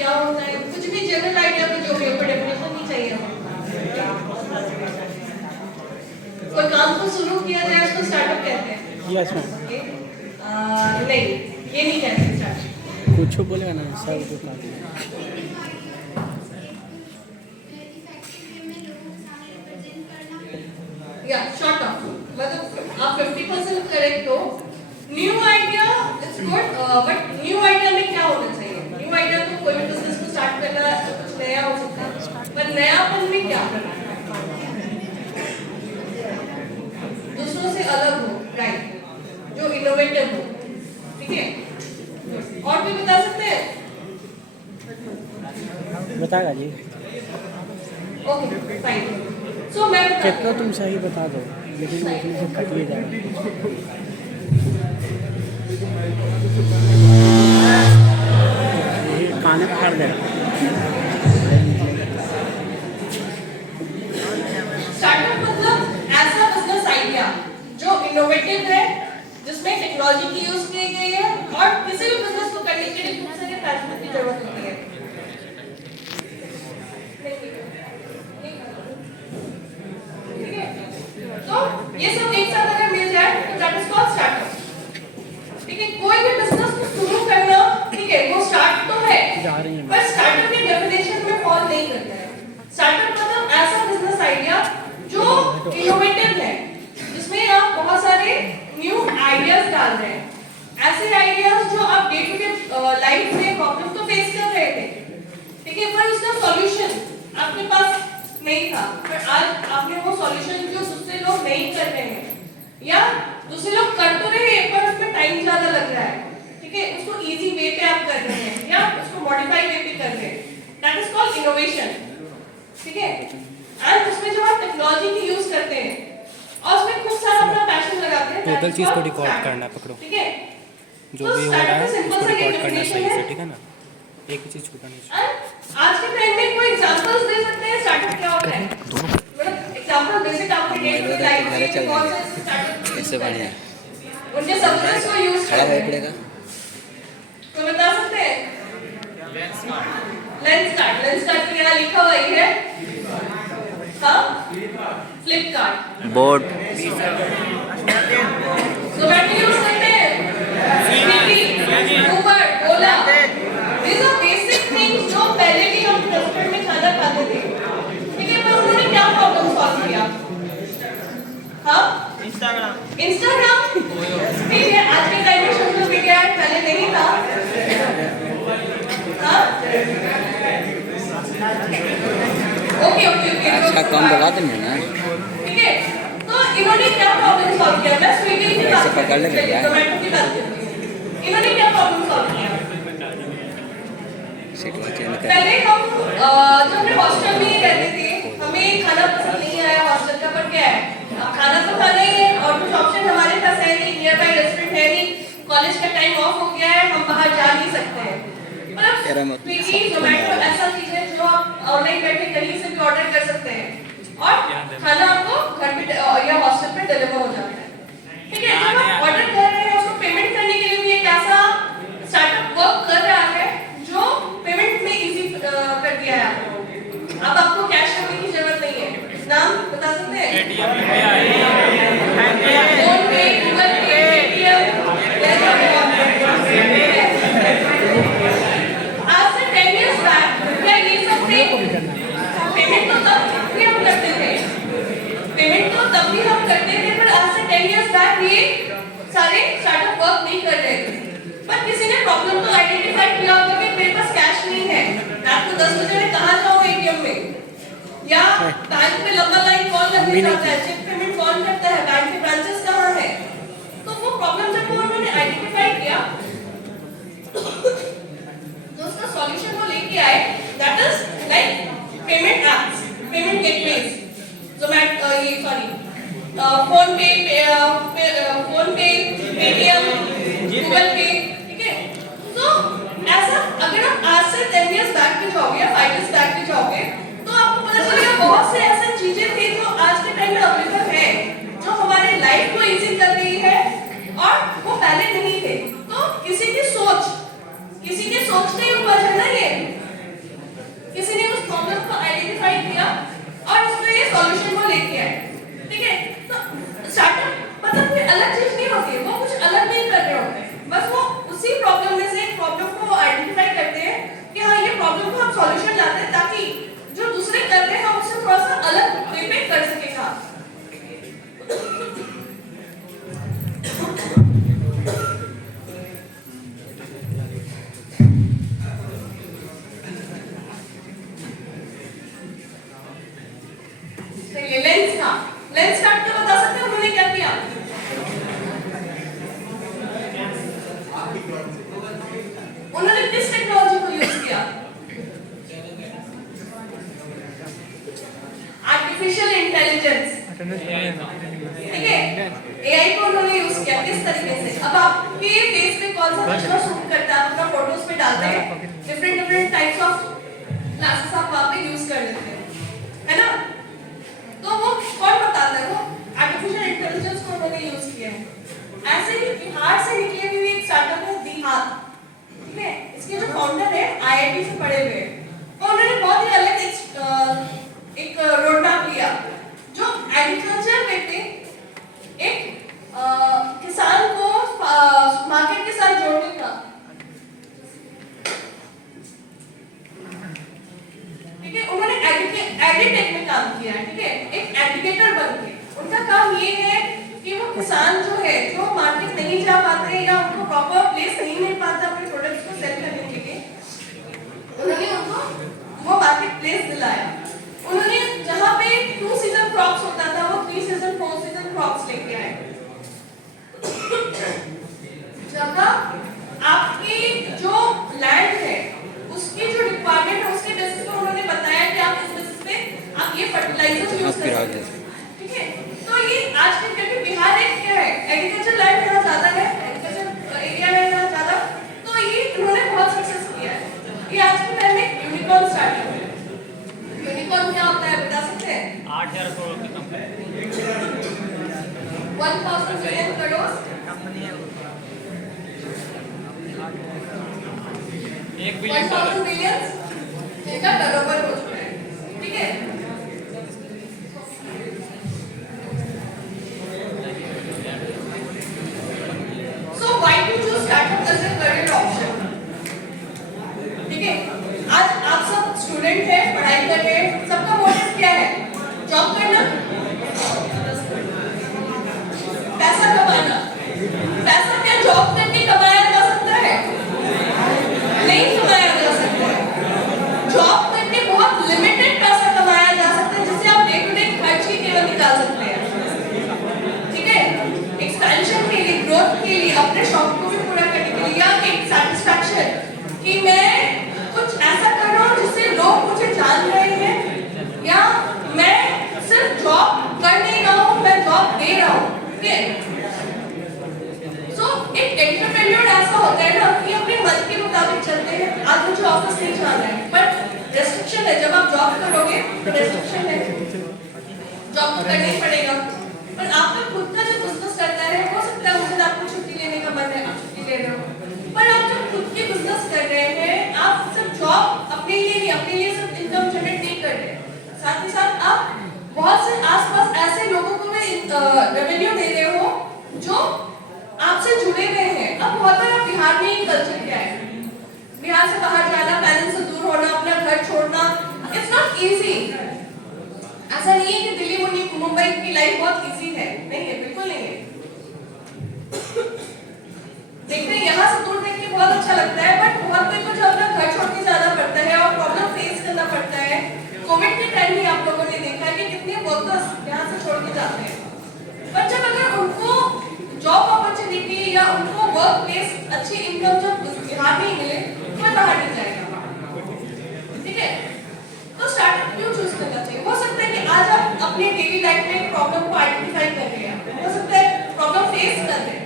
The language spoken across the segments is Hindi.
क्या होता है, कुछ भी जनरल आइडिया में जो भी है, डेफिनेशन नहीं चाहिए हमें। कोई काम को शुरू किया जाए उसको स्टार्टअप कहते हैं। Yes ma'am. नहीं, ये नहीं कहते स्टार्टअप। कुछ बोलेगा ना सब कुछ काम। या शॉर्ट ऑफ, मतलब आप 50% करेक्ट हो। New idea it's good, but new idea में क्या होना चाहिए? न्यू आइडिया तो कोई भी बिजनेस को स्टार्ट करना कुछ नया हो सकता है, पर नयापन में क्या करना है? दूसरों से अलग हो, राइट, जो इनोवेटिव हो, ठीक है। और भी बता सकते हैं? बताएगा जी। Okay fine. सो मैं कितना तुम सही बता दो, लेकिन उसमें से कट ही जाएगा। खाने फाड़ दे। स्टार्टअप मतलब ऐसा बिजनेस आइडिया जो इनोवेटिव है, जिसमें टेक्नोलॉजी की यूज की गई है, और किसी भी बिजनेस को करने के लिए खूब सारे पैशन की जरूरत होती है। ठीक है, तो ये सब एक साथ अगर मिल जाए तो दैट इज कॉल्ड स्टार्टअप। ठीक है, कोई भी बिजनेस को शुरू करना, ठीक है, वो स्टार्ट तो है, पर स्टार्टअप की डेफिनेशन में फॉल नहीं करता है। स्टार्टअप मतलब ऐसा बिजनेस आइडिया जो इनोवेटिव है, जिसमें आप बहुत सारे न्यू आइडियाज डाल रहे हैं, ऐसे आइडियाज जो आप डे टू डे लाइफ में प्रॉब्लम तो फेस कर रहे थे, ठीक है, पर उसका सॉल्यूशन आपके पास नहीं था, पर आज आपने वो सॉल्यूशन जो दूसरे लोग नहीं कर रहे हैं या दूसरे लोग कर तो रहे हैं पर उसमें टाइम ज्यादा लग रहा है, ठीक है, उसको इजी वे पे आप कर रहे हैं या उसको मॉडिफाई वे पे कर रहे हैं, दैट इज कॉल्ड इनोवेशन। ठीक है, एंड उसमें जब आप टेक्नोलॉजी की यूज करते हैं और उसमें खूब सारा अपना पैशन लगाते हैं, टोटल चीज को रिकॉर्ड करना, पकड़ो, ठीक है, जो भी हो रहा है उसको रिकॉर्ड करना सही से, ठीक है ना, एक भी चीज छूटा नहीं। आज के टाइम में कोई एग्जांपल्स दे सकते हैं स्टार्टअप क्या होता है? मतलब एग्जांपल बेसिक आपके डे टू डे लाइफ में कौन से स्टार्टअप इससे बढ़िया उनके सर्विसेज को यूज खड़ा करते होए हैं, पड़ेगा। तो बता सकते हैं? लेंस कार्ड पे क्या लिखा हुआ है? हाँ, फ्लिपकार्ट, बोर्ड, जोमेटो यूज करते हैं, Swiggy, Uber, Ola, these are basic things जो पहले भी हम रेस्टोरेंट में खाना खाते थे, ठीक है, पर उन्होंने क्या प्रॉब्लम सॉल्व किया? हाँ, इंस्टाग्राम, ठीक है, आज के टाइम में सोशल मीडिया है, पहले नहीं था। हाँ, ओके ओके ओके, अच्छा कम बता देंगे ना, ठीक है, तो इन्होंने क्या प्रॉब्लम सॉल्व किया? मैं स्विगी की बात पकड़ ले भैया, जोमेटो की बात करती हूँ, इन्होंने क्या प्रॉब्लम सॉल्व किया? पहले हम जब हम हॉस्टल में रहते थे, हमें खाना पसंद नहीं आया हॉस्टल का, पर क्या है, खाना तो खाना ही है और कुछ ऑप्शन हमारे पास है नहीं, नियर बाय रेस्टोरेंट है नहीं, कॉलेज का टाइम ऑफ हो गया है, हम बाहर जा नहीं सकते हैं, पर स्विगी जोमेटो ऐसा चीज है जो आप ऑनलाइन बैठे कहीं से भी ऑर्डर कर सकते हैं और खाना आपको घर पे या हॉस्टल पे डिलीवर हो जाता है। ठीक है, जब आप ऑर्डर कर रहे हैं उसको पेमेंट करने के लिए भी एक ऐसा स्टार्टअप वर्क कर रहा है जो पेमेंट में इजी कर दिया है आपको। अब आपको कैश रखने की जरूरत नहीं है। नाम बता सकते हैं? एटीएम, यूपीआई, फोन पे, गूगल पे, पेटीएम, आज से 10 इयर्स बैक क्या ये सब थे? पेमेंट तो तब भी हम करते थे, पर आज से 10 इयर्स बैक ये सारे स्टार्टअप वर्क नहीं कर रहे थे, पर किसी ने प्रॉब्लम तो आइडेंटिफाई किया होगा कि मेरे पास कैश नहीं है, रात को 10 बजे मैं कहाँ जाऊँ एटीएम में, या बैंक में लंबा लाइन कौन लगने जाता है, चेक पेमेंट कौन करता है, बैंक के ब्रांचेस कहाँ है। तो वो प्रॉब्लम जब उन्होंने आइडेंटिफाई किया तो उसका सॉल्यूशन वो लेके आए, that is like payment apps, payment gateways, Zomato, ये सॉरी फोन पे, पेटीएम, गूगल पे, ठीक है। तो ऐसा अगर आप आज से 10 इयर्स बैक पे जाओगे या 5 इयर्स बैक पे जाओगे तो आपको पता चलेगा बहुत से ऐसे चीजें थी जो आज के टाइम में अवेलेबल है, जो हमारे लाइफ अलग वे में कर सकेगा। चलिए लेंस काट के बता सकते हैं उन्होंने क्या किया? उन्होंने किस टेक्नोलॉजी को यूज किया? आर्टिफिशियल इंटेलिजेंस, ठीक है, एआई को उन्होंने यूज किया। किस तरीके से? अब आपके फेस पे कौन सा चश्मा सूट करता है, अपना फोटोज पे डालते हैं, डिफरेंट टाइप्स ऑफ ग्लासेस आप वहां पे यूज कर लेते हैं, है ना? तो वो कौन बताता है? वो आर्टिफिशियल इंटेलिजेंस को उन्होंने यूज किया है। ऐसे ही बिहार से निकले हुए एक स्टार्टअप है बिहार, ठीक है, इसके जो फाउंडर है आईआईटी से पढ़े हुए हैं, और उन्होंने बहुत ही अलग एक रोड मैप लिया जो एग्रीकल्चर में एक किसान को मार्केट के साथ जोड़ने का, ठीक है, उन्होंने एग्रीटेक में काम किया है, ठीक है, एक एग्रीगेटर बन के। उनका काम ये है कि वो किसान जो है, जो मार्केट नहीं जा पाते या उनको प्रॉपर प्लेस नहीं मिल पाता अपने प्रोडक्ट्स को सेल करने के लिए, उन्होंने उनको वो मार्केट प्लेस दिलाया। उन्होंने जहां पे 2 सीजन क्रॉप्स होता था, वो 3 सीजन 4 सीजन क्रॉप्स लेके आए। जब आपकी जो लैंड है उसकी जो रिक्वायरमेंट है उसके बेसिस पे उन्होंने बताया कि आप इस बेसिस पे आप ये फर्टिलाइजर यूज कर सकते हैं, ठीक है। तो ये आज के क्योंकि बिहार एक क्या है, एग्रीकल्चर लैंड यहाँ ज्यादा है, एग्रीकल्चर एरिया है यहाँ ज्यादा, तो ये उन्होंने बहुत सक्सेस किया है। ये आज के टाइम में यूनिकॉर्न स्टार्टअप है। यूनिकॉर्न क्या होता है बता सकते हैं? 8,000 करोड़ की company, 1000 million crore, 1 billion dollar, 1000 million जिनका टर्नओवर हो चुका है, ठीक है। So why to choose startup as a career option? ठीक है, आज आप सब स्टूडेंट हैं, पढ़ाई कर रहे हैं, सबका मोटिव क्या है? जॉब करना, पैसा कमाना। पैसा क्या जॉब करके कमाया जा सकता है? नहीं कमाया जा सकता है। जॉब करके बहुत लिमिटेड पैसा कमाया जा सकता है, जिससे आप डे टू डे खर्च ही केवल निकाल सकते हैं, ठीक है। एक्सपेंशन के लिए, ग्रोथ के लिए, अपने शौक को भी पूरा करने के लिए, या एक सेटिस्फैक्शन कि मैं कुछ ऐसा कर रहा हूँ जिससे लोग मुझे जान रहे हैं, या मैं सिर्फ जॉब कर नहीं रहा हूँ, मैं जॉब दे रहा हूँ, ठीक है। सो एक एंटरप्रेन्योर ऐसा होता है ना कि अपने मन के मुताबिक चलते हैं। आज मुझे ऑफिस नहीं जाना है, बट रेस्ट्रिक्शन है, जब आप जॉब करोगे तो रेस्ट्रिक्शन है, जॉब तो करना ही पड़ेगा। पर आपका खुद का जो बिजनेस करता है, हो सकता है मुझे आपको छुट्टी लेने का मन है, आप छुट्टी ले रहे हो, पर आप जब खुद के बिजनेस कर रहे हैं, आप सिर्फ जॉब अपने लिए नहीं, अपने लिए सिर्फ इनकम जनरेट नहीं कर रहे, साथ ही साथ आप बहुत से आसपास ऐसे लोगों को भी रेवेन्यू दे रहे हो जो आपसे जुड़े हुए हैं। अब बहुत बार बिहार में ही कल्चर क्या है, बिहार से बाहर जाना, पेरेंट्स से दूर होना, अपना घर छोड़ना, इट्स नॉट इजी। ऐसा नहीं है कि दिल्ली मुंबई की लाइफ बहुत इजी है, नहीं है, बिल्कुल नहीं है। देखते हैं यहाँ से दूर देख के बहुत अच्छा लगता है, बट बहुत कोई को जो अपना घर छोड़ के जाना पड़ता है और प्रॉब्लम फेस करना पड़ता है। कोविड के टाइम में आप लोगों ने देखा है कि कितने वर्कर्स यहाँ से छोड़ के जाते हैं, पर जब अगर उनको जॉब अपॉर्चुनिटी या उनको वर्क प्लेस, अच्छी इनकम जब बिहार में ही मिले, तो मैं बाहर नहीं जाएगा, ठीक है। तो स्टार्टअप क्यों चूज करना चाहिए? हो सकता है कि आज आप अपने डेली लाइफ में प्रॉब्लम को आइडेंटिफाई कर रहे हैं, हो सकता है प्रॉब्लम फेस कर रहे हैं।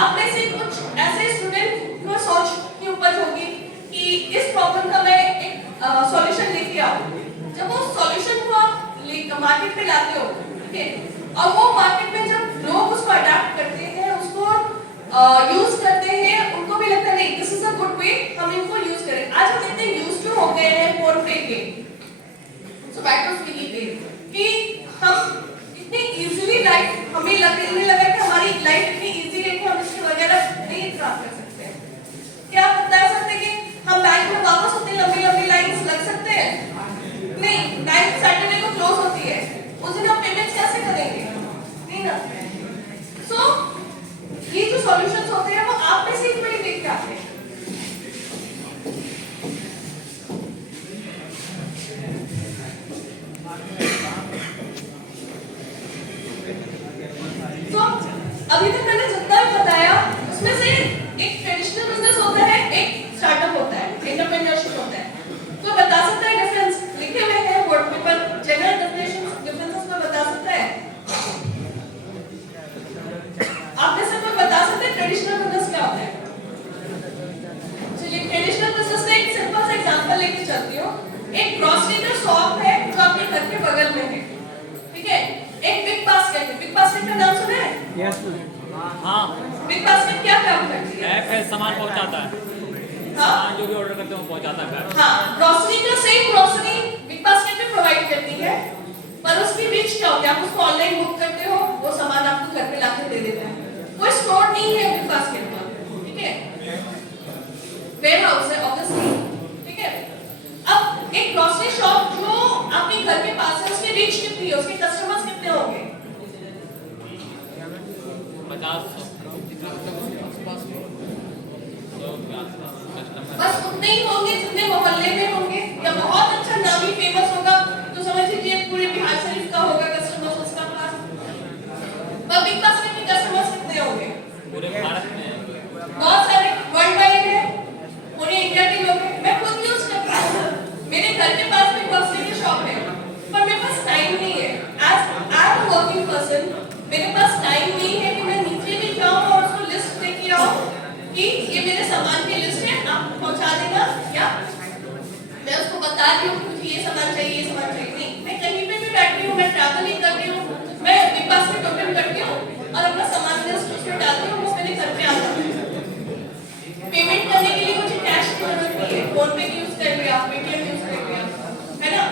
आप में से कुछ ऐसे स्टूडेंट को सोच की उपज होगी कि इस प्रॉब्लम का मैं एक सॉल्यूशन लेके आऊं। जब वो सॉल्यूशन को आप मार्केट में लाते हो, ठीक है, और वो मार्केट में जब लोग उसको अडॉप्ट करते हैं, उसको यूज करते हैं, उनको भी लगता है नहीं this is a good way, हम इनको यूज करें। आज हम इतने यूज्ड टू हो गए हैं फोन पे के, ज़ोमैटो स्विगी पे, कि हम इतनी इजीली लाइफ, हमें लगा कि हमारी लाइफ इतनी इजी है कि हम इसके वगैरह नहीं इंतजार कर सकते हैं। क्या आप बता सकते हैं कि हम बैंक में वापस उतनी लंबी लंबी लाइंस लग सकते हैं? नहीं, 9th सैटरडे को क्लोज होती है, उस दिन हम पेमेंट्स कैसे करेंगे? नहीं ना। सो ये जो सॉल्यूशंस होते हैं वो आप में से ही कोई देख के आते हैं। तो अभी तक मैंने जितना भी बताया उसमें से एक ट्रेडिशनल बिजनेस होता है, एक स्टार्टअप होता है, एंटरप्रेन्योरशिप होता है। तो बता सकता है डिफरेंस? लिखे हुए हैं बोर्ड पे पर जनरल डेफिनेशन डिफरेंसेस में बता सकता है? आप में से कोई बता सकते हैं ट्रेडिशनल बिजनेस क्या होता है? चलिए ट्रेडिशनल बिजनेस का एक सिंपल सा एग्जांपल लेके चलती हूँ। एक ग्रोसरी का शॉप है जो आपके घर के बगल में है, ठीक है? एक बिग बास्केट है, बिग बास्केट का नाम सुना है? यस हाँ, बिग बास्केट क्या काम करती है? ऐप है, सामान पहुंचाता है। हाँ सामान जो भी ऑर्डर करते हैं वो पहुंचाता है घर। हाँ, ग्रोसरी का सेम ग्रोसरी बिग बास्केट में प्रोवाइड करती है, पर उसकी रीच क्या होती है? आप उसको ऑनलाइन बुक करते हो, वो सामान आपको घर पे लाके दे देता है। कोई स्टोर नहीं है बिग बास्केट का, ठीक है? वेयर हाउस है ऑब्वियसली, ठीक है? अब एक ग्रोसरी शॉप जो आपके घर के पास है, उसकी रीच कितनी है? उसके कस्टमर्स कितने होंगे? 50 बस उतने ही होंगे जितने मोहल्ले में होंगे, या बहुत अच्छा नामी फेमस होगा तो समझ लीजिए पूरे बिहार शरीफ का होगा कस्टमर्स उसका पास। पर बिग बास्केट के कस्टमर्स कितने होंगे? पूरे भारत में बहुत सारे, वर्ल्ड वाइड है, पूरे इंडिया के लोग हैं। मैं खुद यूज करता हूँ, मेरे घर के पास भी ग्रोसरी की शॉप है, पर मेरे पास टाइम नहीं है। As I am working person, मेरे पास टाइम नहीं है कि मैं नीचे भी जाऊँ और उसको लिस्ट लेके आऊँ कि ये मेरे सामान की लिस्ट है, आप पहुंचा देना, या मैं उसको बता रही हूँ मुझे ये सामान चाहिए, ये सामान चाहिए। नहीं, मैं कहीं पे भी बैठी हूँ, मैं ट्रैवल नहीं कर रही हूँ, मैं बिग बास्केट ओपन करती हूँ और अपना सामान लिस्ट उसमें डालती हूँ, वो मेरे घर पे आ जाता है। पेमेंट करने के लिए मुझे कैश की जरूरत नहीं है, फोन पे यूज कर लिया, पेटीएम यूज कर लिया, है ना?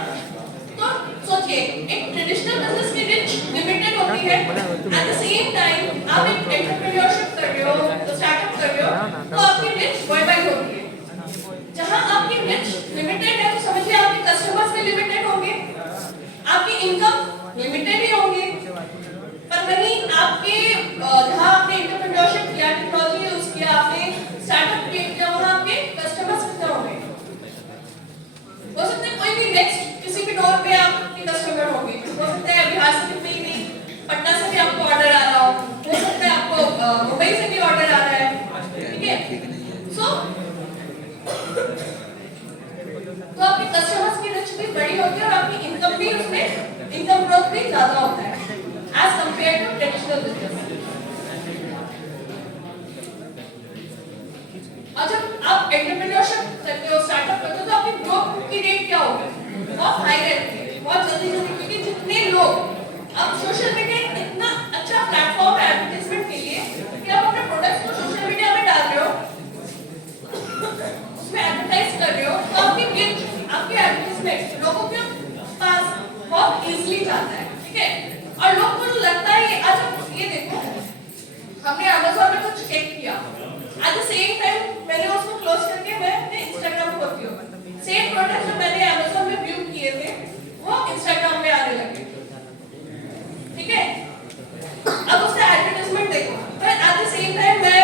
तो सोचिए, एक ट्रेडिशनल बिजनेस की रीच लिमिटेड होती है, एट द सेम टाइम आप एक एंटरप्रेन्योरशिप कर रहे हो, तो स्टार्टअप कर रहे हो, तो आपकी रीच वर्ल्ड वाइड होती है। जहां आपकी रीच लिमिटेड है तो समझिए आपके कस्टमर्स भी लिमिटेड होंगे, आपकी इनकम लिमिटेड ही होंगे, पर वहीं आपके जहां आपने एंटरप्रेन्योरशिप किया, टेक्नोलॉजी यूज किया, आपने स्टार्टअप किया, वहां आपके कस्टमर्स कितने होंगे? हो सकता है कोई भी नेक्स्ट किसी भी डोर पे आपके कस्टमर होंगे, हो सकता है बिहार से कितने ही नहीं, पटना से भी आपको ऑर्डर आ रहा हो सकता है आपको मुंबई से भी ऑर्डर आ रहा है, ठीक है? सो तो आपके कस्टमर्स की रीच भी बड़ी होती है और आपकी इनकम भी उसमें इनकम ग्रोथ भी ज्यादा होता है as compare to traditional business. और जब आप एंटरप्रेन्योरशिप करते हो, स्टार्टअप करते हो, तो आपकी ग्रोथ की रेट क्या होगी? बहुत हाई रहती है, बहुत जल्दी जल्दी, क्योंकि जितने लोग, अब सोशल मीडिया इतना अच्छा प्लेटफॉर्म है एडवर्टाइजमेंट के लिए कि आप अपने प्रोडक्ट्स को सोशल मीडिया में डाल रहे हो, उसमें एडवर्टाइज कर रहे हो, तो आपकी रीच, आपकी एडवर्टाइजमेंट लोगों के पास बहुत इजीली जाता है, ठीक है? और लोगों को लगता है, अच्छा ये देखो, हमने Amazon में कुछ चेक किया, एट द सेम टाइम मैंने उसको क्लोज करके मैं अपने इंस्टाग्राम खोलती हूँ, सेम प्रोडक्ट जो मैंने Amazon में व्यू किए थे वो इंस्टाग्राम पे आने लगे, ठीक है? अब उसका एडवर्टाइजमेंट देखो, पर एट द सेम टाइम मैं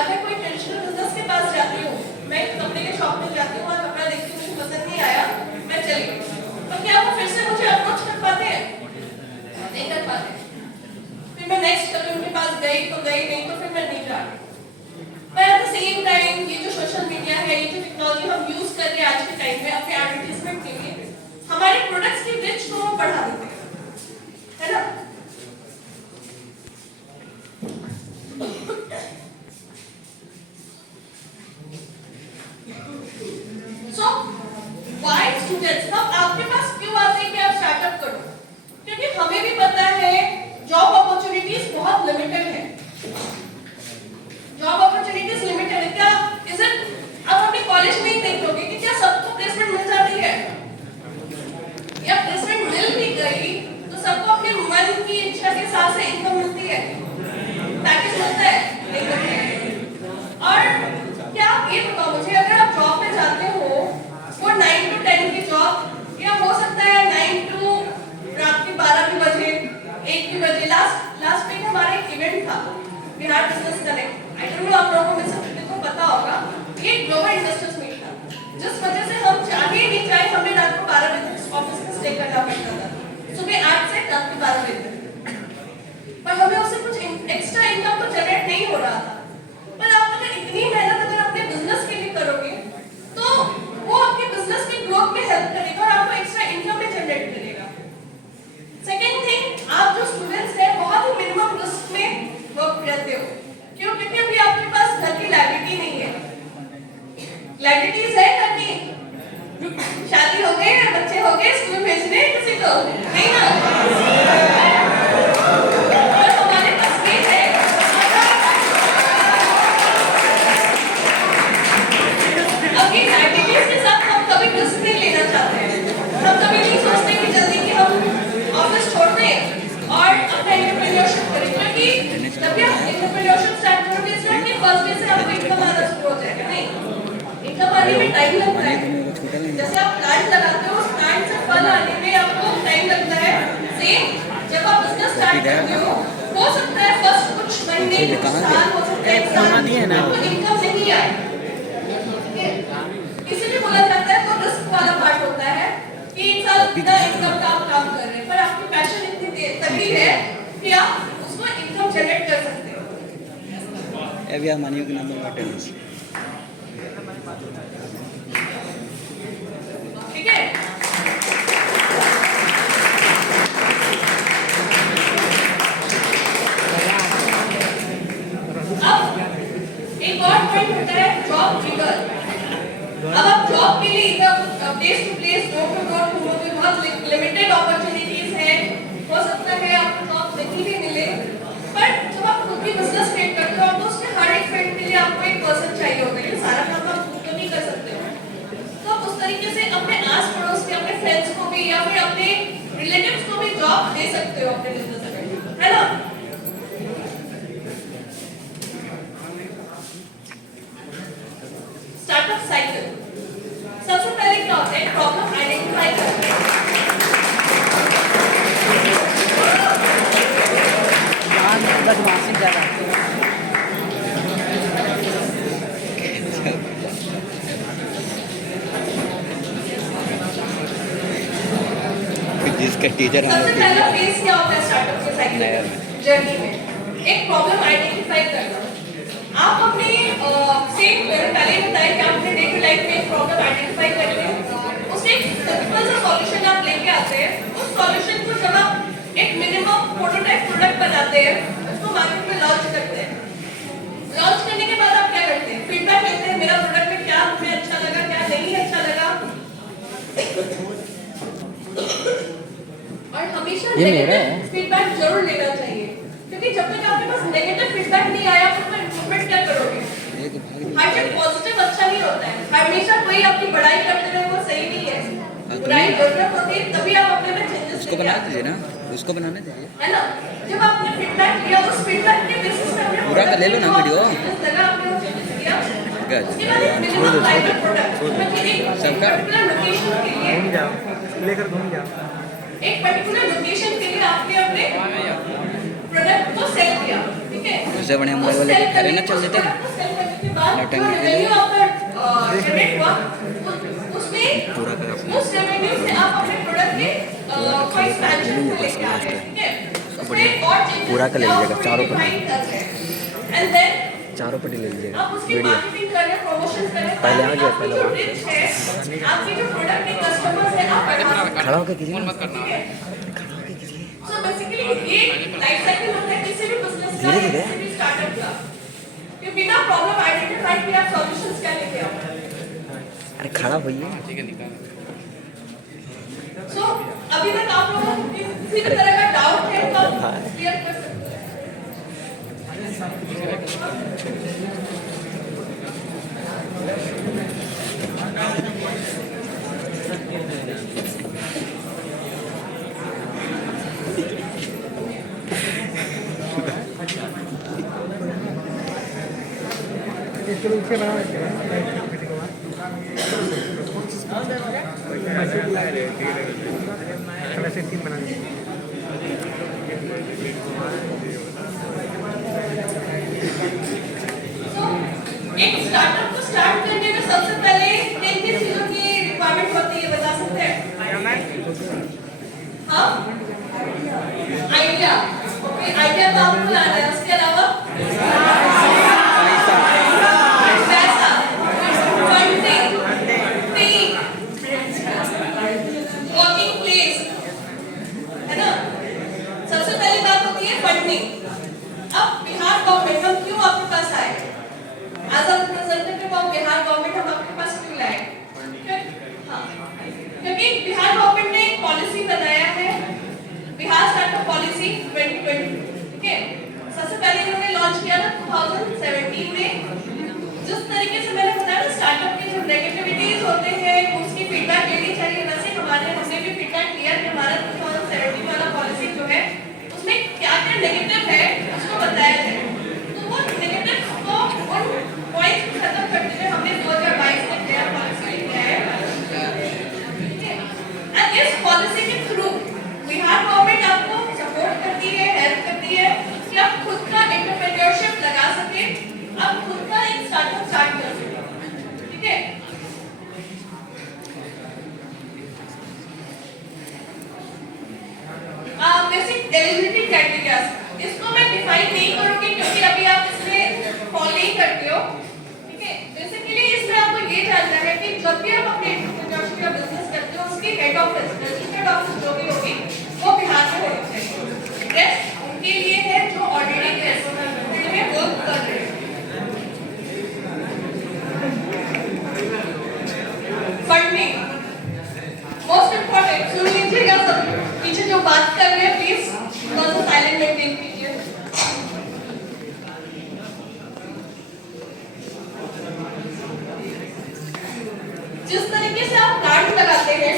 अगर कोई ट्रेडिशनल बिजनेस के पास जाती हूँ, मैं कपड़े के शॉप में जाती हूँ और कपड़ा देखती हूँ, मुझे पसंद नहीं आया, मैं चली गई, तो क्या वो फिर से मुझे अप्रोच कर पाते हैं? नहीं कर पाते। फिर मैं नेक्स्ट कभी उनके पास गई तो गई, नहीं तो फिर मैं नहीं जा रही। पर एट द सेम टाइम ये जो सोशल मीडिया है, ये जो टेक्नोलॉजी हम यूज कर रहे हैं आज के टाइम में अपने एडवर्टाइजमेंट के लिए, हमारे प्रोडक्ट्स की रीच को बढ़ा देते हैं, है ना? सो व्हाई स्टूडेंट्स, हम आपके पास क्यों आते हैं कि आप स्टार्टअप करो? क्योंकि हमें भी पता है जॉब अपॉर्चुनिटीज बहुत लिमिटेड है, जॉब अपॉर्चुनिटीज लिमिटेड है। क्या इज इट, आप अपने कॉलेज में ही देख लोगे कि क्या सबको प्लेसमेंट मिल जाती है, या प्लेसमेंट मिल भी गई तो सबको अपने मन business connect, I don't know आप लोगों में से कितने को पता होगा, ये ग्लोबल इन्वेस्टर्स मीट था, जिस वजह से हम चाहे नहीं चाहे हमें रात को 12 बजे तक ऑफिस में स्टे करना पड़ता था, सुबह 8 से रात के 12 बजे तक, पर हमें उससे कुछ एक्स्ट्रा इनकम तो जनरेट नहीं हो रहा था। पर आप अगर इतनी मेहनत अगर अपने बिजनेस के लिए करोगे तो वो आपके बिजनेस के ग्रोथ में हेल्प करेगा और आपको एक्स्ट्रा इनकम भी जनरेट करेगा। सेकेंड थिंग, आप जो स्टूडेंट्स हैं बहुत ही मिनिमम रिस्क में वर्क करते हो, क्यों? क्योंकि अभी आपके पास घर की लायबिलिटी नहीं है, लायबिलिटीज है घर की, शादी हो गई, बच्चे हो गए, स्कूल भेजने किसी को नहीं ना, और हमारे पास ये है अभी लायबिलिटीज के साथ हम कभी रिस्क नहीं लेना चाहते हैं, हम कभी नहीं सोचते कि जल्दी कि हम ऑफिस छोड़ दें और अपना एंटरप्रेन्योरशिप करें, क्योंकि जब भी आप एंटरप्रेन्योरशिप स्टार्ट करोगे इसमें अपनी फर्स्ट डे से आपको इनकम आना शुरू हो जाएगा, नहीं इनकम आने में टाइम लगता है, जैसे आप प्लांट लगाते हो उस प्लांट से फल आने में आपको टाइम लगता है, सेम जब आप बिजनेस स्टार्ट करते हो सकता है फर्स्ट कुछ महीने कुछ साल हो सकते हैं, आपको इनकम नहीं आए, इसीलिए बोला जाता है तो रिस्क वाला पार्ट होता है कि इंसान बिना इनकम का आप काम कर रहे हैं, पर आपकी पैशन इतनी तगड़ी है कि आप उसको इनकम जनरेट कर सकते हो। अभी मानियो के नंबर का टेंस ठीक है, अब एक और पॉइंट होता है जॉब ट्रिगर। अब आप जॉब के लिए इधर place to place door to door घूमोगे, बहुत लिमिटेड अपॉर्चुनिटीज हैं, हो सकता है आपको जॉब नहीं भी मिले, पर जब आप खुद की बिजनेस क्रिएट करते हो तो उसमें हर एक फील्ड के लिए आपको एक पर्सन चाहिए होगा, ये सारा काम आप खुद तो नहीं कर सकते हो, तो उस तरीके से अपने आस पड़ोस के अपने फ्रेंड्स को भी या फिर अपने रिलेटिव्स को भी जॉब दे सकते हो अपने बिजनेस में, है ना। स्टार्टअप साइकिल, सबसे पहले क्या होता है, प्रॉब्लम आइडेंटिफाई करना है, बदमाशी ज़्यादा जिसका टीचर सबसे पहला फेज क्या होता है स्टार्टअप के साइकिल जर्नी में, एक प्रॉब्लम आइडेंटिफाई करना। आप अपने सेम पहले बताया कि आपने डे टू लाइफ में एक प्रॉब्लम आइडेंटिफाई करके उसे एक सिंपल सा सॉल्यूशन आप लेके आते हैं, उस सॉल्यूशन को जब आप एक मिनिमम प्रोटोटाइप प्रोडक्ट बनाते हैं उसको मार्केट में लॉन्च करते हैं, लॉन्च करने के बाद आप क्या करते हैं, फीडबैक लेते हैं, मेरा प्रोडक्ट में क्या हमें अच्छा लगा क्या नहीं अच्छा लगा, और हमेशा नेगेटिव फीडबैक जरूर लेना चाहिए, क्योंकि जब तक आपके पास नेगेटिव फीडबैक नहीं आया तो उसमें इम्प्रूवमेंट क्या करोगे। हर जब पॉजिटिव अच्छा नहीं होता है, हमेशा कोई आपकी बड़ाई करते रहे वो सही नहीं है, बुराई जरूरत होती है तभी आप अपने में चेंजेस उसको बना दीजिए ना, उसको बनाने दीजिए, है ना। जब आपने फीडबैक लिया उस फीडबैक के बेसिस पे आपने पूरा कर ले लो ना वीडियो, लगा आपने वो चेंजेस किया, उसके बाद एक मिनिमम वाइबल प्रोडक्ट सबका पर्टिकुलर लोकेशन के लिए घूम जाओ, लेकर घूम जाओ, एक पर्टिकुलर लोकेशन के लिए आपने अपने प्रोडक्ट को सेल किया, ठीक है, उससे बढ़िया मोबाइल वाले के खड़े ना चल देते पूरा कर अपना उस रेवेन्यू से आप अपने प्रोडक्ट के को एक्सपेंशन को लेके आ रहे हैं, ठीक है, उसमें और चेंजेस पूरा कर लीजिएगा, चारों पर एंड देन चारों पर ले लीजिएगा आप उसकी वीडियो, मार्केटिंग कर रहे हैं, प्रमोशन कर रहे हैं, पहले आ गया, आपकी पहले जो reach है, आपके जो प्रोडक्ट के कस्टमर्स हैं आप बढ़ा सकते खड़ा होकर कीजिए ना, हैं। So basically ये लाइफ साइकिल होता है किसी भी बिजनेस का, धीरे-धीरे। किसी भी स्टार्टअप का, कि बिना प्रॉब्लम आइडेंटिफाई किए आप सॉल्यूशंस क्या लेके आओ। अरे खड़ा होइए, So अभी तक आप लोगों को किसी भी तरह का डाउट है तो आप क्लियर कर सकते हैं। एक स्टार्टअप को स्टार्ट करने में सबसे पहले किन किन चीजों की रिक्वायरमेंट होती है बता सकते हैं? हाँ, आइडिया। ओके, आइडिया तो आपको लाना है, उसके अलावा पैसा, फंडिंग, टीम, वर्किंग प्लेस, है ना? सबसे पहली बात होती है फंडिंग। अब बिहार गवर्नमेंट हम क्यों आपके पास आए? As a representative of Bihar government हम आपके पास क्यों लाए? हाँ, क्योंकि बिहार गवर्नमेंट ने एक पॉलिसी बनाया है, बिहार स्टार्टअप पॉलिसी 2020, ठीक है? सबसे पहले इन्होंने लॉन्च किया था 2017 में। जिस तरीके से मैंने बताया ना, स्टार्टअप के जो नेगेटिविटीज होते हैं उसकी फीडबैक लेनी चाहिए, वैसे हमने भी फीडबैक लिया कि हमारा 2017 वाला पॉलिसी जो है उसमें क्या क्या नेगेटिव है उसको बताया जाए। तो वो नेगेटिव को उन पॉइंट्स को खत्म करते हुए हमने 2022 में नया पॉलिसी लेके आए, ठीक है? एंड इस पॉलिसी के थ्रू बिहार गवर्नमेंट आपको सपोर्ट करती है, हेल्प करती है कि आप खुद का एंटरप्रेन्योरशिप लगा सके, आप खुद का एक स्टार्टअप स्टार्ट कर सके, ठीक है? बेसिक एलिजिबिलिटी क्राइटेरिया, इसको मैं डिफाइन नहीं करूंगी क्योंकि अभी आप इसमें फॉलो नहीं करते हो, ठीक है? बेसिकली इसमें आपको ये जानना है कि जब भी आप अपने एंटरप्रेन्योरशिप या बिजनेस करते हो उसकी हेड ऑफिस, रजिस्टर्ड ऑफिस जो भी होगी वो बिहार में होनी चाहिए। रेस्ट उनके लिए है जो ऑलरेडी फील्ड में वर्क कर रहे हैं। फंडिंग मोस्ट इम्पोर्टेंट, सुन लीजिएगा सब, पीछे जो बात कर रहे हैं प्लीज थोड़ा सा साइलेंट मेंटेन कीजिए। जिस तरीके से आप प्लांट लगाते हैं,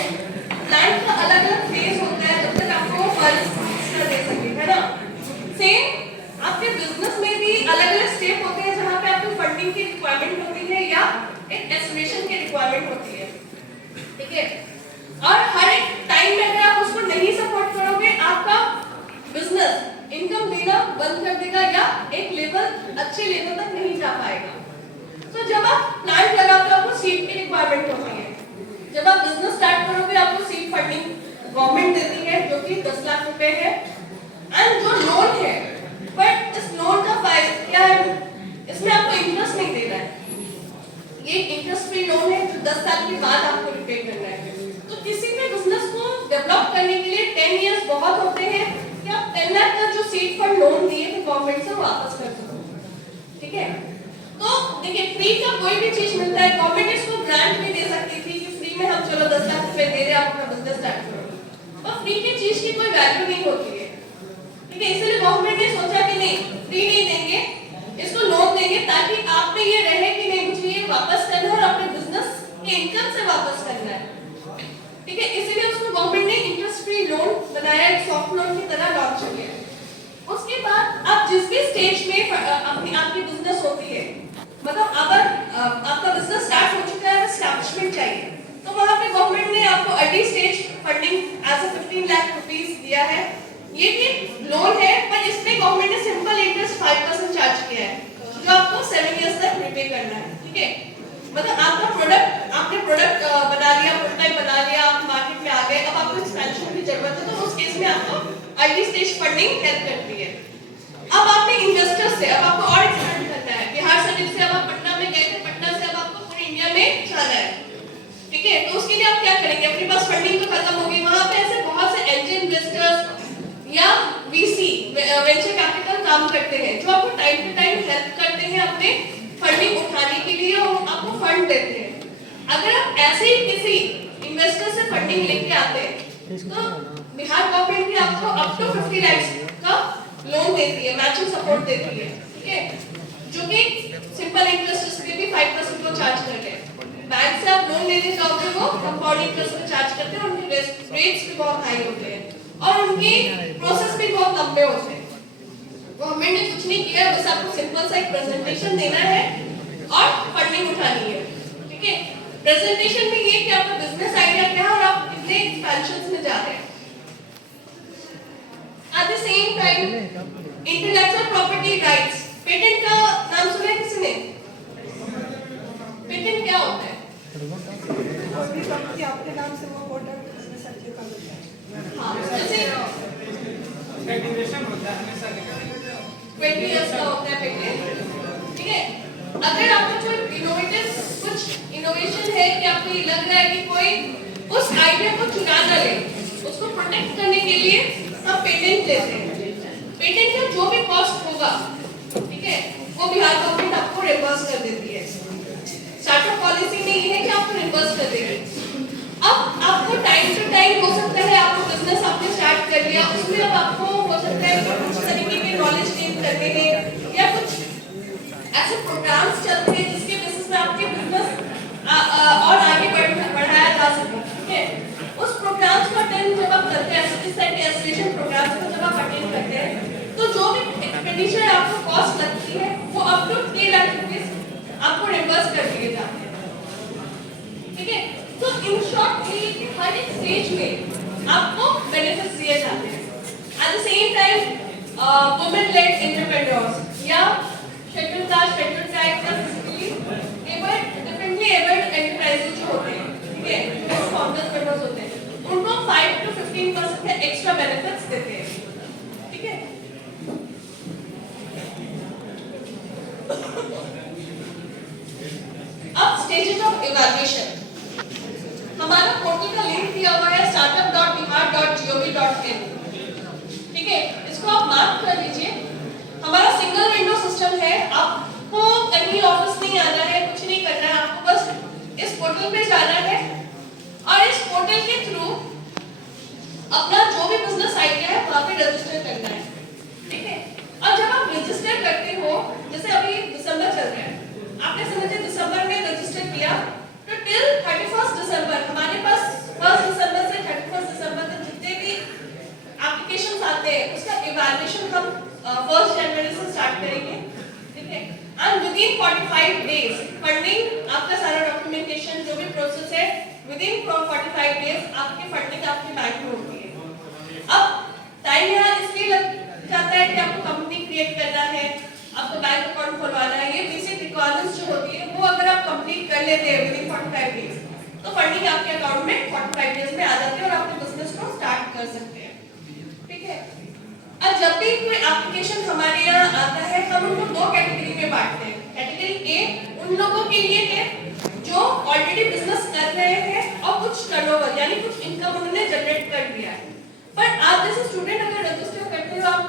प्लांट का अलग अलग फेज होता है जब तक आपको फल दे सके, है ना? सेम आपके बिजनेस में भी अलग अलग स्टेप होते हैं जहां पे आपको फंडिंग की रिक्वायरमेंट होती है या एक एस्टिमेशन की रिक्वायरमेंट होती है, ठीक है? और हर एक टाइम में अगर आप उसको नहीं सपोर्ट करोगे आपका बिजनेस इनकम देना बंद कर देगा या एक लेवल अच्छे लेवल तक नहीं जा पाएगा। तो जब आप प्लांट लगाते हो आपको सीड की रिक्वायरमेंट होती है, जब आप बिजनेस स्टार्ट करोगे आपको सीड फंडिंग गवर्नमेंट देती है जो कि 10 लाख रुपए है। एंड जो लोन है, बट इस लोन का फायदा क्या है, इसमें आपको इंटरेस्ट नहीं देना है, ये इंटरेस्ट फ्री लोन है जो 10 साल के बाद आपको रिपे करना है। तो किसी भी बिजनेस को डेवलप करने के लिए 10 इयर्स बहुत होते हैं कि आप 10 लाख का जो सीड फंड लोन दिए थे गवर्नमेंट से वापस कर सको, ठीक है? तो देखिए, फ्री का कोई भी चीज मिलता है, गवर्नमेंट इसको ग्रांट भी दे सकती थी कि फ्री में हम चलो 10 लाख रुपए दे रहे हैं, आप अपना बिजनेस स्टार्ट करो, और फ्री की चीज की कोई वैल्यू नहीं होती है, ठीक है? इसलिए गवर्नमेंट ने सोचा कि नहीं, फ्री नहीं देंगे, इसको लोन देंगे ताकि आप में ये रहे कि नहीं मुझे ये वापस करना है और अपने बिजनेस के इनकम से वापस करना है, ठीक है? इसीलिए उसको गवर्नमेंट ने इंटरेस्ट फ्री लोन बनाया, एक सॉफ्ट लोन की तरह लॉन्च किया। उसके बाद आप जिस भी स्टेज में आपकी बिजनेस होती है, मतलब अगर आपका बिजनेस स्टार्ट हो चुका है, एस्टैब्लिशमेंट चाहिए, तो वहां पे गवर्नमेंट ने आपको early stage funding as a 15 lakh rupees दिया है। ये भी लोन है पर इसमें गवर्नमेंट ने सिंपल इंटरेस्ट 5% चार्ज किया है जो आपको 7 इयर्स तक रिपे करना है, ठीक है? मतलब आपका आपने प्रोडक्ट बना लिया, प्रोटोटाइप बना लिया, आप मार्केट में आ गए, अब आपको एक्सपेंशन की जरूरत है, तो उस केस में आपको अर्ली स्टेज फंडिंग हेल्प करती है। अब आपने इन्वेस्टर्स से अब आपको और एक्सपेंड करना है, बिहार से जब आप पटना में गए थे, पटना से अब आपको पूरे इंडिया में जाना है, ठीक है? तो उसके लिए आप क्या करेंगे, अपने पास फंडिंग तो खत्म होगी, वहां पे ऐसे बहुत से एंजल इन्वेस्टर्स या वीसी वेंचर कैपिटल काम करते हैं जो आपको टाइम टू टाइम हेल्प करते हैं अपने फंडिंग उठाने के लिए और आपको फंड देते हैं। अगर आप ऐसे ही किसी इन्वेस्टर से फंडिंग लेके आते हैं तो बिहार गवर्नमेंट भी आपको अप टू 50 लाख का लोन देती है, मैचिंग सपोर्ट देती है, ठीक है? जो कि सिंपल इंटरेस्ट इसके भी 5% को चार्ज करते हैं। बैंक से आप लोन लेने जाओगे वो कंपाउंड इंटरेस्ट पे चार्ज करते हैं, उनके रेट्स भी बहुत हाई होते हैं और उनकी प्रोसेस भी बहुत लंबे होते हैं। गवर्नमेंट ने कुछ नहीं किया, बस आपको सिंपल सा एक प्रेजेंटेशन देना है और फंडिंग उठानी है, ठीक है? प्रेजेंटेशन में ये कि आपका बिजनेस आइडिया क्या है और आप कितने एक्सपेंशंस में जा रहे हैं। At the same time intellectual property rights, patent का नाम सुना है किसी ने? कोई कंपनी आपके नाम से वो पोर्टल बिजनेस सर्टिफिकेट का मिलता है। हाँ, जैसे 20 इयर्स का होता है पेटेंट, ठीक है। अगर आपका जो इनोवेटिव कुछ इनोवेशन है कि आपको ये लग रहा है कि कोई उस आइडिया को चुरा न ले, उसको प्रोटेक्ट करने के लिए हम पेटेंट लेते हैं। पेटेंट का जो भी कॉस्ट होगा, ठीक है, वो बिहार गवर्नमेंट आपको रिवर्स कर देती है। स्टार्टअप पॉलिसी में ये है कि आपको रिवर्स कर देगी। अब आपको टाइम टू टाइम हो सकता है आपको बिजनेस आपने स्टार्ट कर लिया, उसमें अब आपको हो सकता है कि कुछ तरीके के नॉलेज गेन करने हैं या कुछ ऐसे प्रोग्राम्स चलते हैं जिसके बेसिस पे आपके बिजनेस और आगे बढ़ाया जा सके, ठीक है। उस प्रोग्राम्स को अटेंड जब आप करते हैं, एसोसिएशन प्रोग्राम्स को जब आप अटेंड करते हैं, तो जो भी एक्सपेंडिचर आपको कॉस्ट लगती है वो अप टू 3 लाख रुपीस आपको रिवर्स कर दिए जाते हैं, ठीक है। तो इन शॉर्ट हर एक स्टेज में आपको बेनिफिट्स दिए जाते हैं। At the same time women lead entrepreneurs या शेड्यूल कास्ट, शेड्यूल ट्राइब या physically abled, differently abled enterprises जो होते हैं, ठीक है, जो फाउंडर्स मेंबर्स होते हैं, उनको 5 to 15% के एक्स्ट्रा बेनिफिट्स देते हैं, ठीक है। अब स्टेजेस ऑफ इवैल्यूएशन, हमारा पोर्टल का लिंक दिया हुआ है startup.bihar.gov.in, ठीक है, इसको आप मार्क कर लीजिए। हमारा सिंगल विंडो सिस्टम है, आपको कहीं ऑफिस नहीं आना है, कुछ नहीं करना है, आपको बस इस पोर्टल पे जाना है और इस पोर्टल के थ्रू अपना जो भी बिजनेस आइडिया है वहां पे रजिस्टर करना है, ठीक है। और जब आप रजिस्टर करते हो, जैसे अभी दिसंबर चल रहा है, आपने समझे दिसंबर में रजिस्टर किया, तो टिल 31 दिसंबर हमारे पास 1 दिसंबर से 31 दिसंबर तक जितने भी एप्लीकेशंस आते हैं उसका इवैल्यूएशन हम 1 जनवरी से स्टार्ट करेंगे, ठीक है। And with in 45 days funding, आपका सारा डॉक्यूमेंटेशन जो भी प्रोसेस है, विद इन 45 डेज आपकी फंडिंग आपके बैंक में होती है। अब टाइम यहाँ इसलिए लग जाता है कि आपको कंपनी क्रिएट करना है, आपको बैंक अकाउंट खुलवाना है, ये बेसिक रिक्वायरमेंट्स जो होती है वो अगर आप कंप्लीट कर लेते हैं विद इन 45 डेज, तो फंडिंग आपके अकाउंट में 45 डेज में आ जाती है और आप अपने बिजनेस को स्टार्ट कर सकते हैं, ठीक है। और जब भी कोई एप्लीकेशन हमारे यहाँ आता है, हम उनको 2 कैटेगरी में बांटते हैं। कैटेगरी ए उन लोगों के लिए है जो ऑलरेडी बिजनेस कर रहे हैं और कुछ टर्नओवर यानी कुछ इनकम उन्होंने जनरेट कर दिया है। पर आप जैसे स्टूडेंट अगर रजिस्टर करते हो आप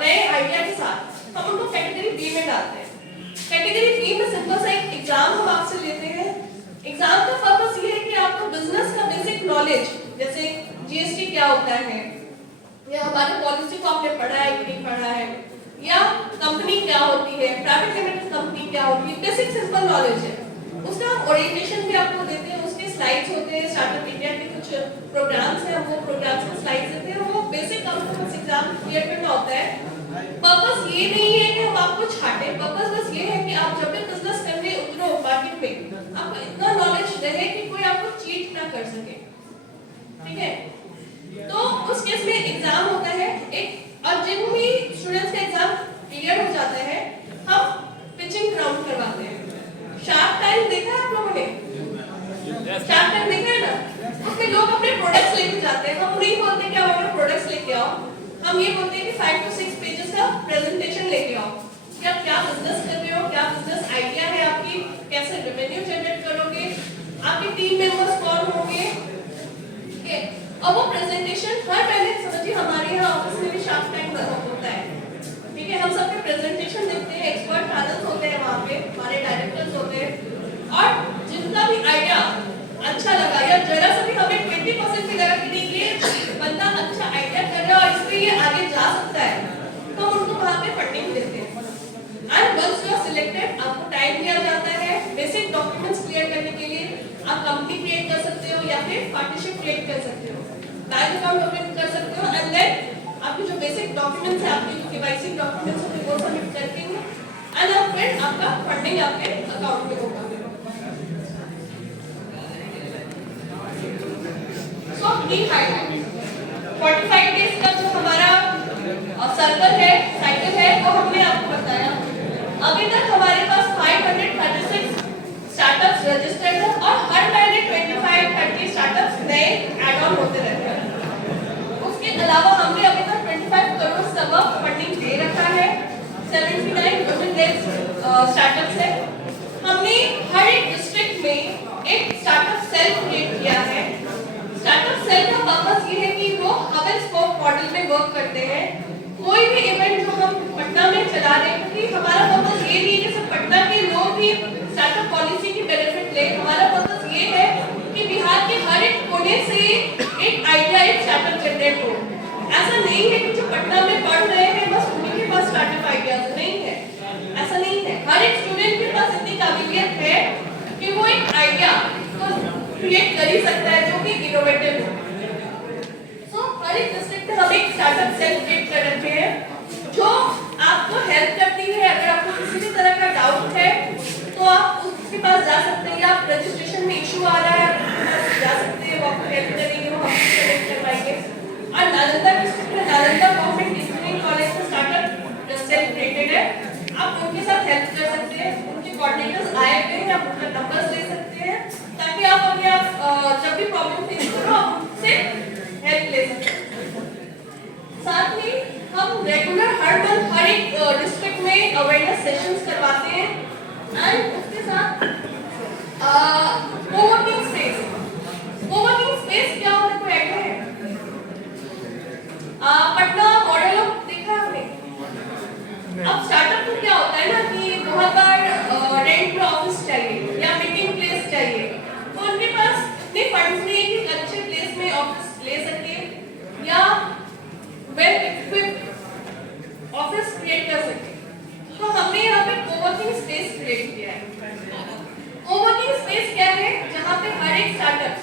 नए आइडिया के साथ, हम उनको कैटेगरी बी में डालते हैं। कैटेगरी बी में सिंपल सा एक एग्जाम हम आपसे लेते हैं। एग्जाम का पर्पस ये है कि आपको बिजनेस का बेसिक नॉलेज, जैसे जीएसटी क्या होता है या हमारे पॉलिसी को आपने पढ़ा है कि नहीं पढ़ा है, या कंपनी क्या होती है, प्राइवेट लिमिटेड कंपनी क्या होती है, बेसिक सिंपल नॉलेज है। उसका ओरिएंटेशन भी आपको देते हैं, उसके स्लाइड्स होते हैं, स्टार्टअप इंडिया के कुछ प्रोग्राम्स हैं, वो प्रोग्राम्स के स्लाइड्स देते हैं। वो बेसिक आपको एग्जाम क्लियर करना होता है। पर्पस ये नहीं है कि हम आपको छाटे, पर्पस बस ये है कि आप जब भी बिजनेस करने उतरो मार्केट में, आपको इतना नॉलेज रहे कि कोई आपको चीट ना कर सके, ठीक है। तो उस केस में एग्जाम होता है एक, और जिन भी स्टूडेंट्स का एग्जाम क्लियर हो जाता है, हम पिचिंग राउंड करवाते हैं। शार्क टैंक देखा है आप लोगों ने? शार्क टैंक देखा है ना? उसमें लोग अपने प्रोडक्ट्स लेके जाते हैं। हम नहीं बोलते कि आप अपने प्रोडक्ट्स लेके आओ, हम ये बोलते हैं कि 5 to 6 पेजेस का प्रेजेंटेशन लेके आओ कि आप क्या बिजनेस कर रहे हो, क्या बिजनेस आइडिया है आपकी, कैसे रेवेन्यू जनरेट करोगे, आपके टीम मेंबर्स कौन होंगे, ठीक है। और वो प्रेजेंटेशन हर पहले समझिए हमारे यहाँ ऑफिस में भी शार्क टैंक होता है, ठीक है। हम सबके प्रेजेंटेशन देखते हैं, एक्सपर्ट पैनल्स होते हैं वहाँ पे, हमारे डायरेक्टर्स होते हैं, और जिनका भी आइडिया अच्छा लगा या जरा सा भी हमें 20% भी लगा कि नहीं ये बंदा अच्छा आइडिया कर रहा है और इससे ये आगे जा सकता है, तो हम उनको वहाँ पे फंडिंग देते हैं। And once you are selected, आपको टाइम दिया जाता है बेसिक डॉक्यूमेंट्स क्लियर करने के लिए। आप कंपनी क्रिएट कर सकते हो या फिर पार्टनरशिप क्रिएट कर सकते हो, बैंक अकाउंट ओपन कर सकते हो, एंड देन आपके जो बेसिक डॉक्यूमेंट्स है, आपके जो केवाईसी डॉक्यूमेंट्स होते हैं वो सबमिट करके एंड अब फिर आपका फंडिंग आपके अकाउंट में होगा। सो की हाईलाइट 45 डेज का जो हमारा सर्कल है, साइकिल है, वो हमने आपको बताया। अभी तक हमारे पास 536 स्टार्टअप्स रजिस्टर्ड है और हर लेड स्टार्टअप्स है। हमने हर एक डिस्ट्रिक्ट में एक स्टार्टअप सेल क्रिएट किया है। स्टार्टअप सेल का पर्पस ये है कि वो हब एंड स्पोक मॉडल में वर्क करते हैं। कोई भी इवेंट जो हम पटना में चला रहे हैं, क्योंकि हमारा पर्पस ये नहीं है कि सिर्फ पटना के लोग ही स्टार्टअप पॉलिसी की बेनिफिट ले। हमारा पर्पस ये है कि बिहार के हर एक कोने से एक आइडिया, एक स्टार्टअप जनरेट हो। ऐसा नहीं है कि जो पटना में पढ़ रहे हैं बस उन्हीं के पास स्टार्टअप आइडियाज नहीं है, ऐसा नहीं है। हर एक स्टूडेंट के पास इतनी काबिलियत है कि वो एक आइडिया को क्रिएट कर ही सकता है जो कि इनोवेटिव है। सो हर एक डिस्ट्रिक्ट में हम एक स्टार्टअप सेल क्रिएट कर रखे हैं जो आपको हेल्प करती है। अगर आपको किसी भी तरह का डाउट है तो आप उसके पास जा सकते हैं, या आप रजिस्ट्रेशन में इशू आ रहा है आप उसके पास जा सकते हैं, वो आपको हेल्प करेंगे, वो हम कनेक्ट करवाएंगे। और नालंदा डिस्ट्रिक्ट में नालंदा गवर्नमेंट इंजीनियरिंग कॉलेज में स्टार्टअप सेल क्रिएटेड है। आप उनके साथ हेल्प कर सकते हैं, उनके कोऑर्डिनेटर्स आए हुए हैं, आप उनका नंबर्स ले सकते हैं ताकि आप अपने जब भी प्रॉब्लम फेस करो आप उनसे हेल्प ले सकते हैं। साथ ही हम रेगुलर हर मंथ हर एक डिस्ट्रिक्ट में अवेयरनेस सेशंस करवाते हैं। एंड उसके साथ कोवर्किंग स्पेस। कोवर्किंग स्पेस क्या होता है, कोई आइडिया है? पटना मॉडल ऑफ देखा आपने? अब स्टार्टअप में क्या होता है ना कि बहुत बार रेंट पे ऑफिस चाहिए या मीटिंग प्लेस चाहिए, तो उनके पास इतने फंड्स नहीं है कि अच्छे प्लेस में ऑफिस ले सके या वेल इक्विप्ड ऑफिस क्रिएट कर सके। तो हमने यहाँ पे कोवर्किंग स्पेस क्रिएट किया है। कोवर्किंग स्पेस क्या है? जहाँ पे हर एक स्टार्टअप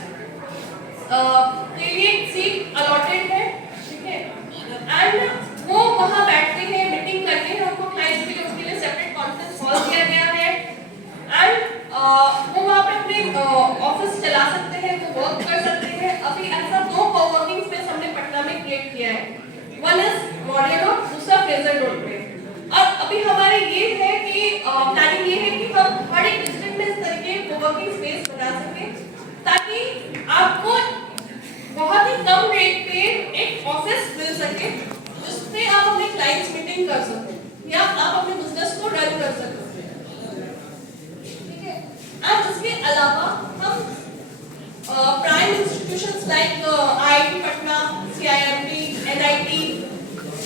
के लिए सीट अलॉटेड है, ठीक है, एंड वो वहाँ बैठते हैं, मीटिंग करते हैं, उनको क्लाइंट्स के लिए उसके लिए सेपरेट कॉन्फ्रेंस हॉल दिया गया है एंड वो वहाँ पे अपने ऑफिस चला सकते हैं, वो वर्क कर सकते हैं। अभी ऐसा 2 कोवर्किंग स्पेस हमने पटना में क्रिएट किया है। वन इज मॉडल रोड, दूसरा फ्रेजर रोड पे। और अभी हमारे ये है कि प्लानिंग ये है कि हम हर एक डिस्ट्रिक्ट में इस तरीके कोवर्किंग स्पेस बना सकें ताकि आपको बहुत ही कम रेट पे एक ऑफिस मिल सके जिससे आप अपने क्लाइंट्स मीटिंग कर सकें या आप अपने बिजनेस को रन कर सकें, ठीक है। और उसके अलावा हम prime institutions like IIT Patna, CIMT, NIT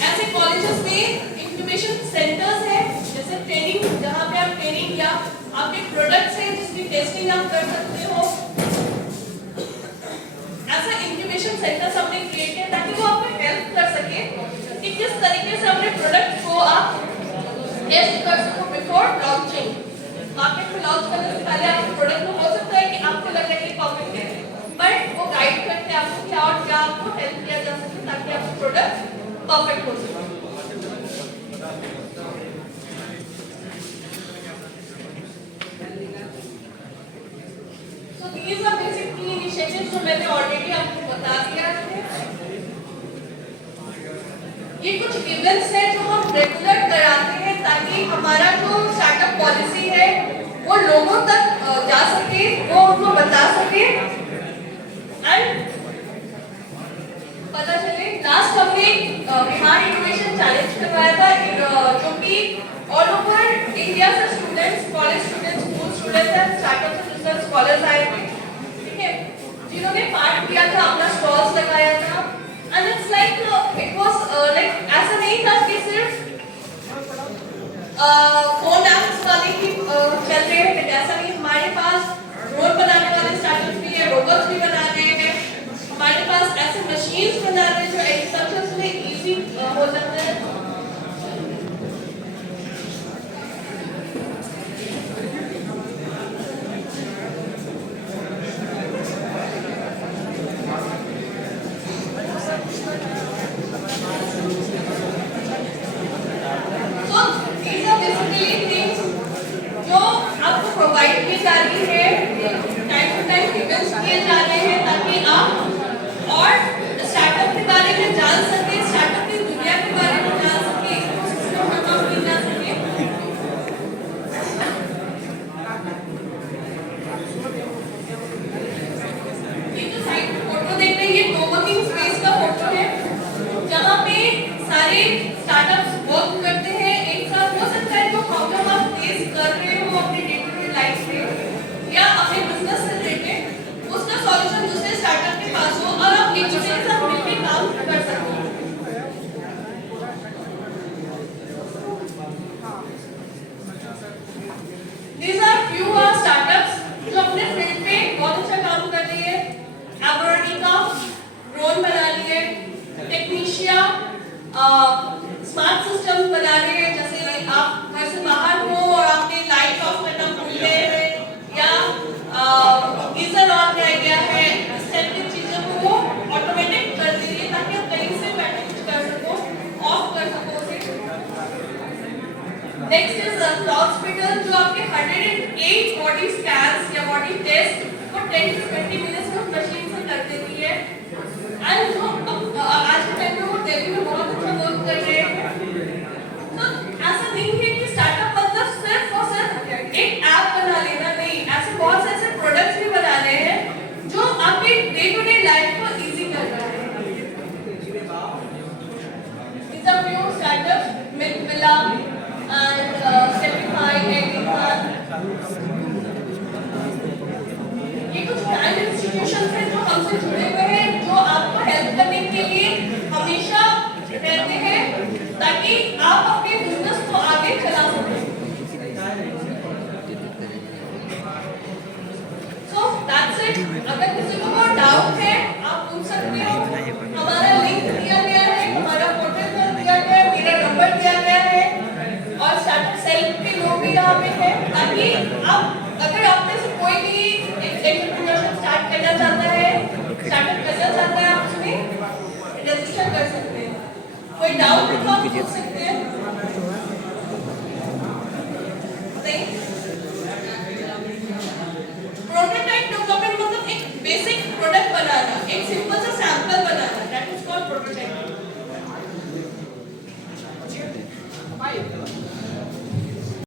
ऐसे कॉलेजेस में इंक्यूबेशन सेंटर्स हैं, जैसे ट्रेनिंग, जहाँ पे आप ट्रेनिंग या आपके प्रोडक्ट्स हैं जिसकी टेस्टिंग आप कर सकते हो। ऐसा इंक्यूबेशन सेंटर्स हमने क्रिएट किया ताकि वो आपको हेल्प कर सके कि किस तरीके से अपने प्रोडक्ट को आप टेस्ट कर सको बिफोर लॉन्चिंग। मार्केट में लॉन्च करने से पहले आपके प्रोडक्ट को हो सकता है कि आपको लग रहा है कि परफेक्ट है, बट वो गाइड करते हैं आपको क्या और क्या आपको हेल्प किया जा सके ताकि आपका प्रोडक्ट परफेक्ट हो सके। So these are basic key initiatives जो मैंने ऑलरेडी आपको बता दिया है। ये कुछ इवेंट्स हैं जो हम रेगुलर कराते हैं ताकि हमारा जो स्टार्टअप पॉलिसी है वो लोगों तक जा सके, वो उनको बता सके एंड पता चले। लास्ट हमने बिहार इनोवेशन चैलेंज करवाया था जो कि ऑल ओवर इंडिया से students, college students, school students and startup से रिसर्च स्कॉलर्स आए थे, ठीक है, जिन्होंने पार्ट किया था, अपना स्टॉल्स लगाया था। And it's like it was like ऐसा नहीं था कि सिर्फ फोन ऐप्स वाले ही चल रहे हैं, ऐसा नहीं। हमारे पास ड्रोन बनाने वाले स्टार्टअप्स भी है, रोबोट्स भी बना रहे हैं, हमारे पास ऐसे मशीन्स बना रहे हैं जो एग्रीकल्चर में इजी हो जाता है। जो आपको प्रोवाइड की जा रही है, टाइम टू टाइम इवेंट्स किए जा रहे हैं ताकि आप और स्टार्टअप के बारे में जान सकें, स्टार्टअप की दुनिया के बारे में जान बना रहे हैं, जैसे आप घर से बाहर हो और आपने लाइट ऑफ करना भूल गए हैं या गीजर ऑन रह गया है, इस टाइप की चीजों को वो ऑटोमेटिक कर देती है ताकि आप कहीं से बैठे कुछ कर सको, ऑफ कर सको उसे। नेक्स्ट इज हॉस्पिटल, जो आपके 108 बॉडी स्कैन्स या बॉडी टेस्ट को 10 to 20 मिनट्स में मशीन से कर देती है। एंड जो आज के टाइम में वो दिल्ली में बहुत अच्छा वर्क कर रहे हैं। तो ऐसा नहीं है कि स्टार्टअप मतलब सिर्फ और सिर्फ एक ऐप बना लेना, नहीं, ऐसे बहुत से ऐसे प्रोडक्ट्स भी बना रहे हैं जो आपके डे टू डे लाइफ को इजी कर रहा है। It's a few startups, Mythvilla and Stepify and Inhan. ये कुछ ब्रांड इंस्टीट्यूशंस हैं जो हमसे जुड़े हुए हैं, जो आपको हेल्प करने के लिए हमेशा रहते हैं ताकि आप अपने बिजनेस को आगे चला सकें। So that's it. अगर किसी को कोई डाउट है आप पूछ सकते हो। हमारा लिंक दिया गया है, हमारा पोर्टल दिया गया है, मेरा नंबर दिया गया है और स्टार्टअप सेल के लोग भी यहाँ पे हैं ताकि आप, अगर आप में से कोई भी एंटरप्रेन्योरशिप स्टार्ट करना चाहता है, स्टार्टअप करना चाहता है, आप उसमें रजिस्टर कर सकते हैं। कोई डाउट है तो आप पूछ सकते हैं। नहीं